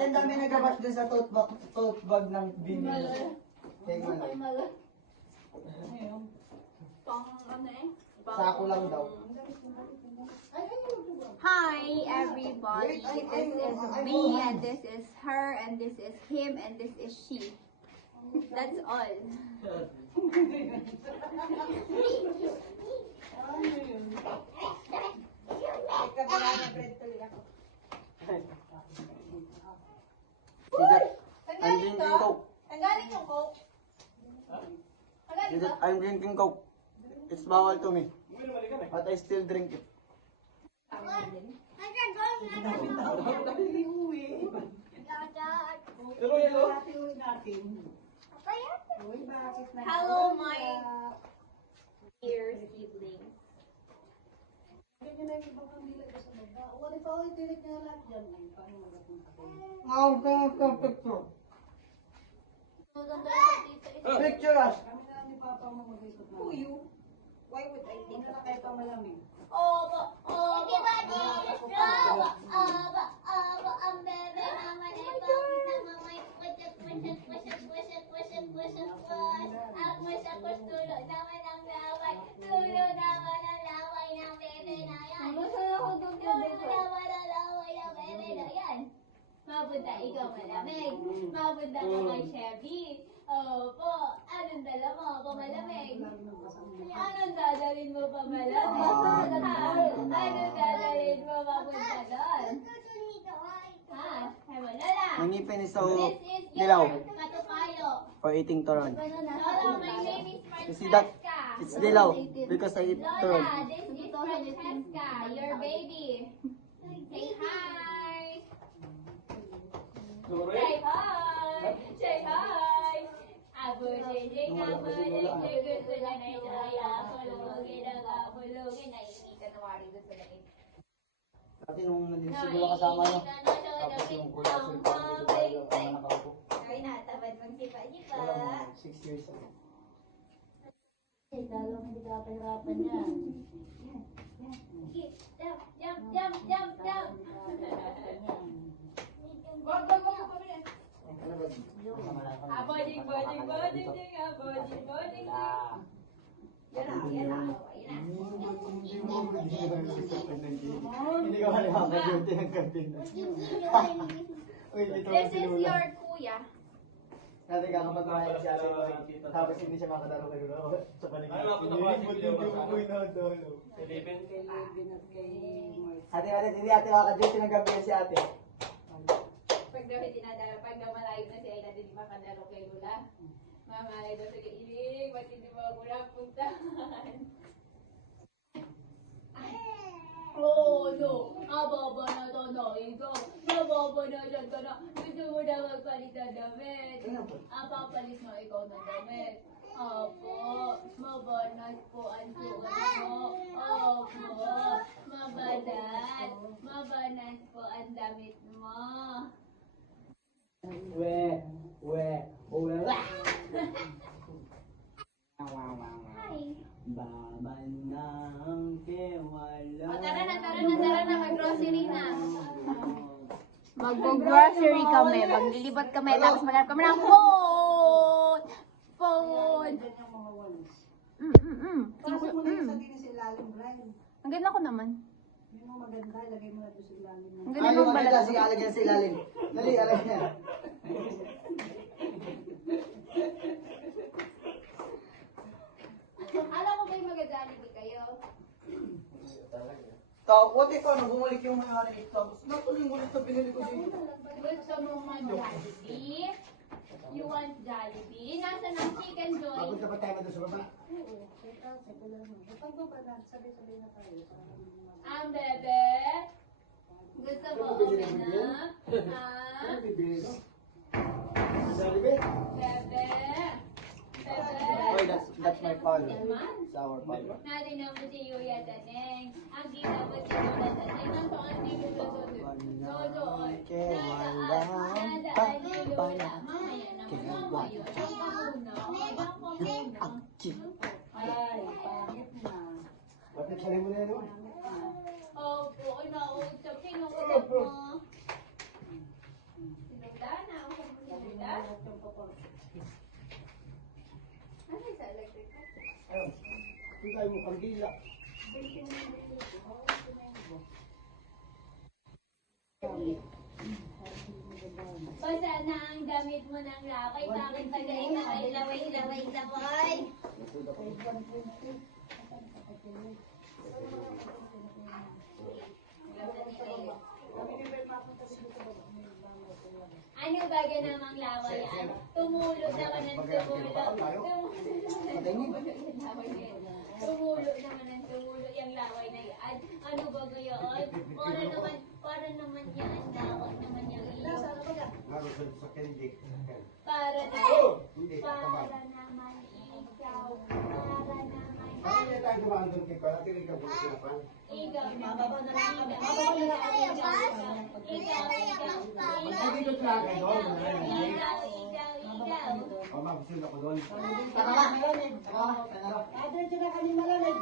Ate, ang dami nagabash dun sa tote bag ng binili. Kay Malay. Sako lang daw. Hi everybody, this is me and this is her and this is him and this is she. That's all. I'm drinking Coke. Tanggalin yung Coke. I'm drinking Coke. It's bawal to me. But I still drink it. Hello my dear siblings. Picture us. Who you? Why would I think na kayo pa malamig? Mapunta ikaw malamig. Mapunta ka kay Chevy. Opo. Anong dala mo? Pamalamig. Anong dadalhin mo pamalamig? Anong dadalhin mo mapunta doon? Ha? Ay, wala lang. My ngipin is so This is dilaw your katupayo. for eating turon. Lola, my name is You see that? Francesca. It's dilaw because I eat turon. Lola, this is Francesca, your baby. Say hi. Say hi. Say hi. Abo Jeng, abo Jeng, gusto niya na isaya. Hulugin ang hulugin. Naiinita na wari gusto na ito. Dati nung siguro kasama niya. Tapos yung kuya sa nakaupo. Ay, natabad magsipa-sipa. Wala mo, 6 years ago. Lalong hindi ka pahirapan yan. Jump, jump, jump, jump, jump. Aboding, boding, boding, ding, aboding, boding, ding. Yan na, yan na. Hindi ko malihakan yung tinangkantin. Uy, dito This is your kuya. Dati kakapag-mahal si ate ko. Tapos hindi siya makadalo kay Lula. Sa paligid. Ate, hindi ate makadalo. Tinanggabi si ate. Pag daw tinadala, pag daw malayo na siya, hindi makadalo kay Lula. Mamalay daw sa ilig, ba't hindi mo ako napuntahan? Oh no, ababa na to na ikaw. Mababa na dyan ka na. Gusto mo na magpalit na damit. Papalit mo ikaw ng damit. Opo, mabanas po ang suot mo. Opo, mabanas. Mabanas po ang damit mo. Hi. Babanang kewala. O tara na, mag-grocery na. Mag-grocery kami, maglilibat kami, tapos maghanap kami ng phone! Phone! Pasok mo na yung sabihin sa ilalim, Brian. Ang ganda ko naman. Yung mga maganda, ilagay mo na doon sa ilalim. Ang ganda ng balat. Sige, alagyan sa ilalim. Dali, alagyan. Alam ko ba'y mag-jollibee kayo? What if ano, bumalik yung may-ari ito. Tapos natuloy mo ulit na binili ko dito. Gusto mo mag-jollibee? You want Jollibee? Nasaan ang Chicken Joy? Papunta pa tayo doon sa baba. Sabay-sabay na tayo. Ang bebe? Gusto mo open up? Ha? Jollibee? Bebe? Oy, that's my father. Naman. It's our father. Natin na mo si Yuya Taneng. Ang gina mo si Yuya Taneng. Ang pangat ni Yuya Dodoon. Nadaan ni Lola. Mamaya na mama yun. Ang pamuna. Ay, pangit na. Bakit sali mo na yun? Opo, nausap. Sino usap mo? Ayun. Tingay mo, kandila. Basa na ang damit mo ng laway. Bakit ba laway-laway sa boy? Ano ba namang laway? Tumulog naman ng tumulog. Tumulog naman ng tumulog yung laway na yan. Ano ba gayon? Para naman yan. Laway naman yung iyo. Naroon sa kendi. Para na, Hindi, para kabal. naman ikaw. Para naman Hindi tayo dumaan doon kay para tinig ka buong sinapan. ikaw. Hindi ko talaga doon. Ikaw. Mama, gusto ako doon. Saka ba? Malamig. Diretso na kami malamig.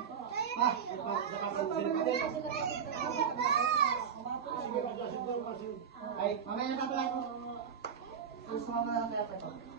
Ha? Nakapansin ka din. Ay, mamaya na pala ako. Gusto mo na lang tayo.